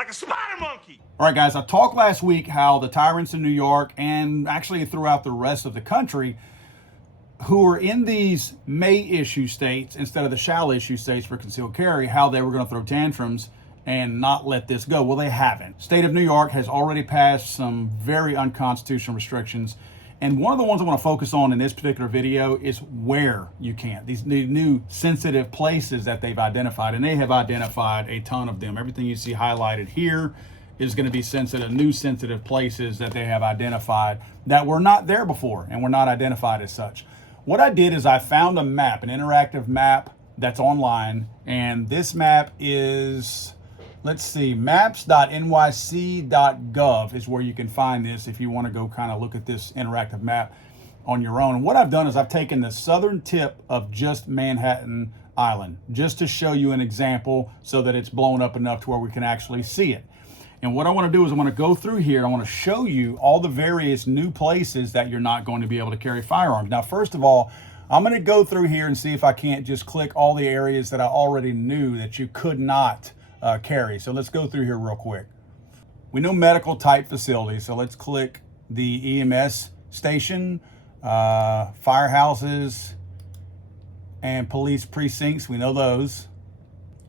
like a spider monkey. All right, guys, I talked last week how the tyrants in New York and actually throughout the rest of the country who are in these may issue states instead of the shall issue states for concealed carry, how they were going to throw tantrums and not let this go. Well, they haven't. State of New York has already passed some very unconstitutional restrictions. And one of the ones I want to focus on in this particular video is where you can't. These new sensitive places that they've identified, and they have identified a ton of them. Everything you see highlighted here is going to be sensitive, new sensitive places that they have identified that were not there before and were not identified as such. What I did is I found a map, an interactive map that's online, and this map is, let's see, maps.nyc.gov is where you can find this if you want to go kind of look at this interactive map on your own. And what I've done is I've taken the southern tip of just Manhattan Island, just to show you an example so that it's blown up enough to where we can actually see it. And what I want to do is I want to go through here. I want to show you all the various new places that you're not going to be able to carry firearms. Now, first of all, I'm going to go through here and see if I can't just click all the areas that I already knew that you could not carry. So let's go through here real quick. We know medical type facilities. So let's click the EMS station, firehouses, and police precincts. We know those.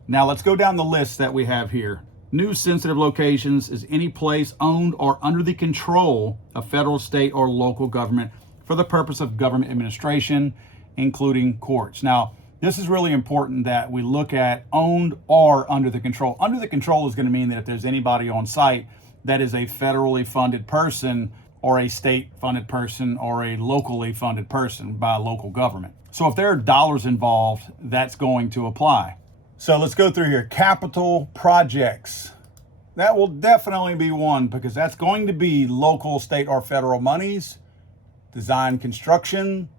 Now let's go down the list that we have here. New sensitive locations is any place owned or under the control of federal, state, or local government for the purpose of government administration, including courts. Now, this is really important that we look at owned or under the control. Under the control is going to mean that if there's anybody on site that is a federally funded person or a state funded person or a locally funded person by a local government. So if there are dollars involved, that's going to apply. So let's go through here. Capital projects. That will definitely be one because that's going to be local, state, or federal monies. Design construction,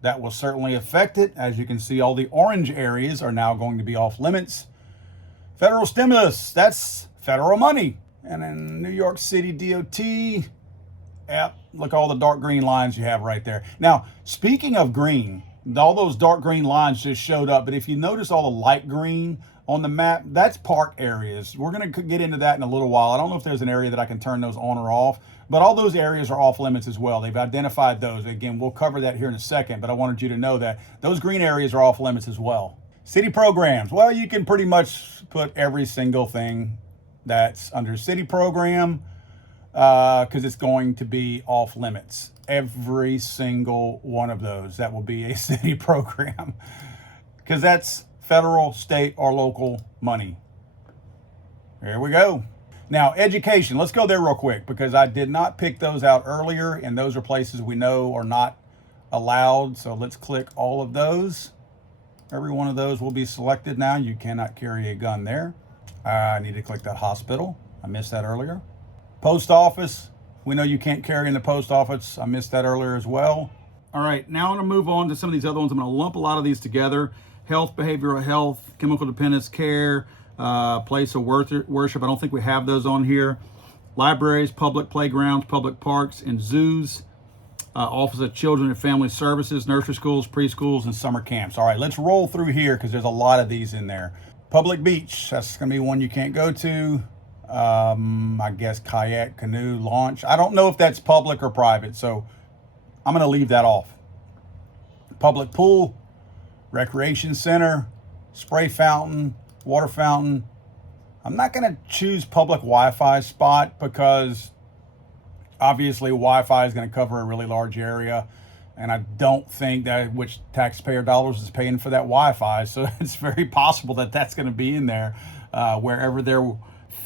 that will certainly affect it. As you can see, all the orange areas are now going to be off limits. Federal stimulus, that's federal money. And in New York City DOT, yep, look all the dark green lines you have right there. Now, speaking of green, all those dark green lines just showed up, but if you notice all the light green on the map, that's park areas. We're going to get into that in a little while. I don't know if there's an area that I can turn those on or off, but all those areas are off limits as well. They've identified those. Again, we'll cover that here in a second, but I wanted you to know that those green areas are off limits as well. City programs. Well, you can pretty much put every single thing that's under city program because it's going to be off limits. Every single one of those, that will be a city program because that's federal, state, or local money. There we go. Now, education. Let's go there real quick because I did not pick those out earlier, and those are places we know are not allowed. So let's click all of those. Every one of those will be selected now. You cannot carry a gun there. I need to click that hospital. I missed that earlier. Post office. We know you can't carry in the post office. I missed that earlier as well. All right, now I'm going to move on to some of these other ones. I'm going to lump a lot of these together. Health, behavioral health, chemical dependence care, place of worship. I don't think we have those on here. Libraries, public playgrounds, public parks, and zoos. Office of Children and Family Services, nursery schools, preschools, and summer camps. All right, let's roll through here because there's a lot of these in there. Public beach, that's going to be one you can't go to. I guess kayak, canoe, launch. I don't know if that's public or private, so I'm going to leave that off. Public pool, recreation center, spray fountain, water fountain. I'm not going to choose public Wi-Fi spot because obviously Wi-Fi is going to cover a really large area, and I don't think that which taxpayer dollars is paying for that Wi-Fi, so it's very possible that that's going to be in there wherever their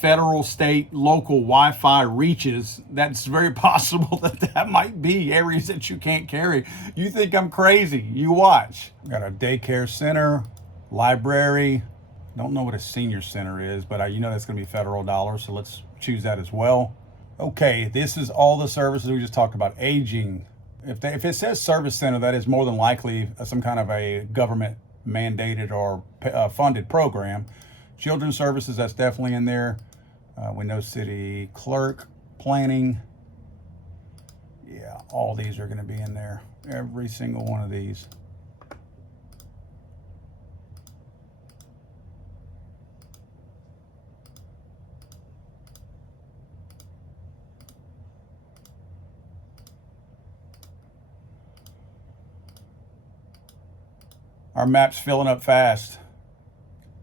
federal, state, local Wi-Fi reaches. That's very possible that that might be areas that you can't carry. You think I'm crazy, you watch. Got a daycare center, library. Don't know what a senior center is, but you know that's going to be federal dollars, so let's choose that as well. Okay, this is all the services we just talked about. Aging. If it says service center, that is more than likely some kind of a government mandated or funded program. Children's services, that's definitely in there. We know city clerk, planning. Yeah, all these are going to be in there. Every single one of these. Our map's filling up fast.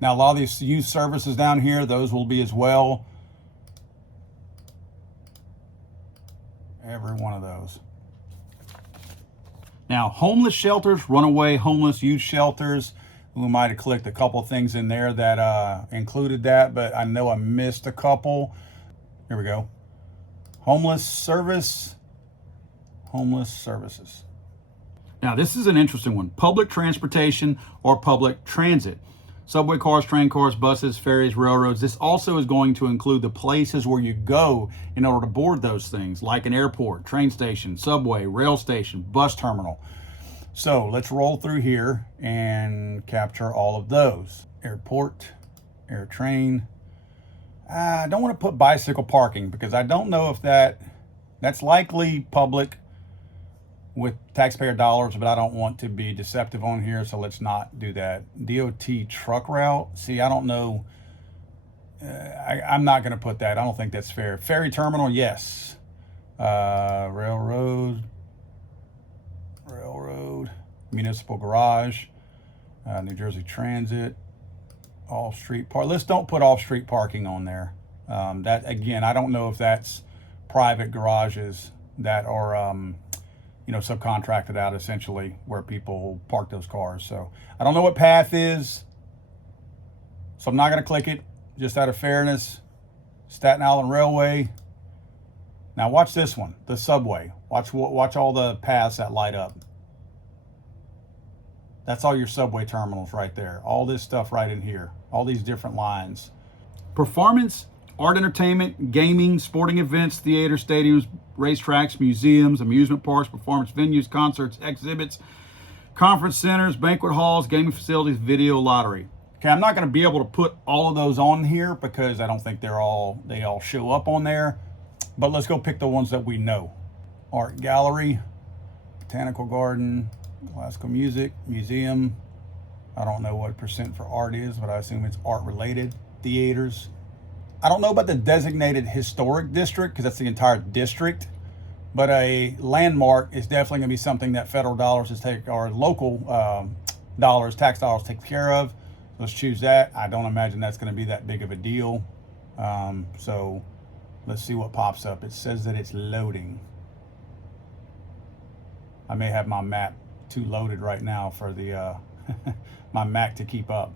Now, a lot of these youth services down here, those will be as well. Every one of those. Now, homeless shelters, runaway homeless youth shelters. We might have clicked a couple things in there that included that, but I know I missed a couple. Here we go. Homeless service. Homeless services. Now, this is an interesting one. Public transportation or public transit. Subway cars, train cars, buses, ferries, railroads. This also is going to include the places where you go in order to board those things, like an airport, train station, subway, rail station, bus terminal. So let's roll through here and capture all of those. Airport, air train. I don't want to put bicycle parking because I don't know if that's likely public with taxpayer dollars, but I don't want to be deceptive on here, so let's not do that. DOT truck route. See, I don't know. I'm not going to put that. I don't think that's fair. Ferry terminal, yes. Railroad. Municipal garage. New Jersey Transit. Off-street park. Let's don't put off-street parking on there. That again, I don't know if that's private garages that are subcontracted out essentially where people park those cars. So I don't know what path is, so I'm not going to click it just out of fairness. Staten Island Railway. Now watch this one, the subway. Watch all the paths that light up. That's all your subway terminals right there. All this stuff right in here. All these different lines. Performance, art, entertainment, gaming, sporting events, theaters, stadiums, racetracks, museums, amusement parks, performance venues, concerts, exhibits, conference centers, banquet halls, gaming facilities, video lottery. Okay, I'm not going to be able to put all of those on here because I don't think they all show up on there. But let's go pick the ones that we know. Art gallery, botanical garden, classical music, museum. I don't know what percent for art is, but I assume it's art related. Theaters. I don't know about the designated historic district because that's the entire district, but a landmark is definitely going to be something that federal dollars or local dollars, tax dollars take care of. Let's choose that. I don't imagine that's going to be that big of a deal. So let's see what pops up. It says that it's loading. I may have my map too loaded right now for the my Mac to keep up.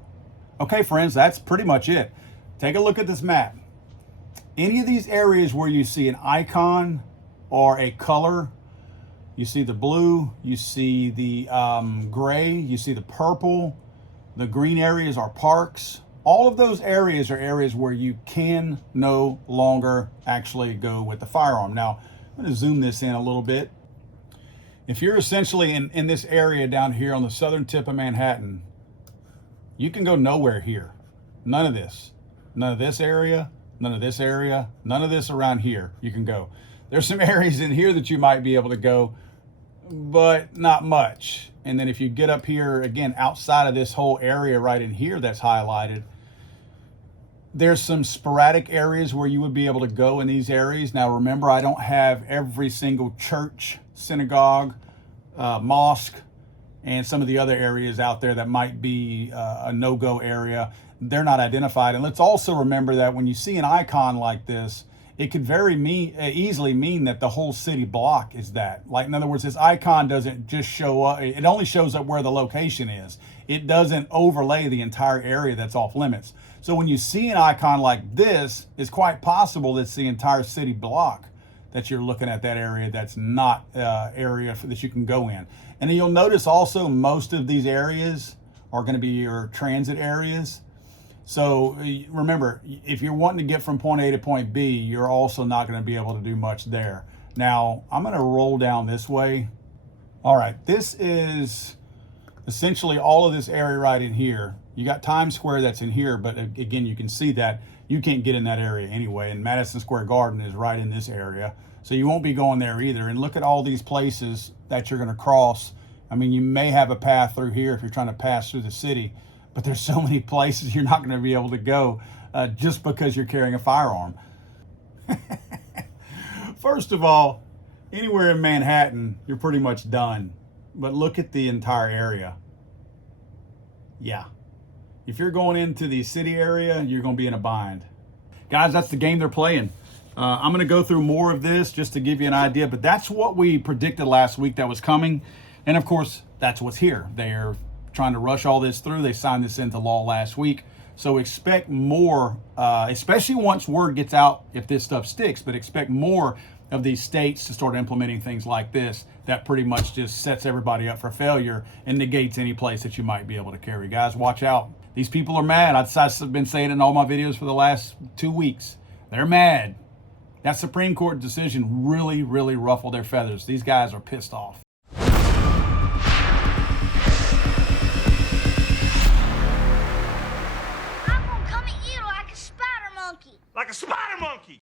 Okay, friends, that's pretty much it. Take a look at this map. Any of these areas where you see an icon or a color, you see the blue, you see the gray, you see the purple, the green areas are parks. All of those areas are areas where you can no longer actually go with the firearm. Now, I'm going to zoom this in a little bit. If you're essentially in this area down here on the southern tip of Manhattan, you can go nowhere here. None of this. None of this area, none of this area, none of this around here you can go. There's some areas in here that you might be able to go, but not much. And then if you get up here, again, outside of this whole area right in here that's highlighted, there's some sporadic areas where you would be able to go in these areas. Now, remember, I don't have every single church, synagogue, mosque, and some of the other areas out there that might be a no-go area. They're not identified. And let's also remember that when you see an icon like this, it could easily mean that the whole city block is that. Like, in other words, this icon doesn't just show up. It only shows up where the location is. It doesn't overlay the entire area that's off limits. So when you see an icon like this, it's quite possible it's the entire city block that you're looking at, that area that's not area that you can go in. And then you'll notice also most of these areas are going to be your transit areas. So remember, if you're wanting to get from point A to point B, you're also not going to be able to do much there. Now, I'm going to roll down this way. All right, this is essentially all of this area right in here. You got Times Square that's in here, but again, you can see that you can't get in that area anyway. And Madison Square Garden is right in this area. So you won't be going there either. And look at all these places that you're going to cross. I mean, you may have a path through here if you're trying to pass through the city, but there's so many places you're not going to be able to go just because you're carrying a firearm. First of all, anywhere in Manhattan, you're pretty much done. But look at the entire area. Yeah. If you're going into the city area, you're going to be in a bind. Guys, that's the game they're playing. I'm going to go through more of this just to give you an idea, but that's what we predicted last week that was coming. And of course, that's what's here. They're trying to rush all this through. They signed this into law last week. So expect more, especially once word gets out if this stuff sticks, but expect more of these states to start implementing things like this that pretty much just sets everybody up for failure and negates any place that you might be able to carry. Guys, watch out. These people are mad. I've been saying it in all my videos for the last 2 weeks. They're mad. That Supreme Court decision really, really ruffled their feathers. These guys are pissed off. I'm gonna come at you like a spider monkey. Like a spider monkey!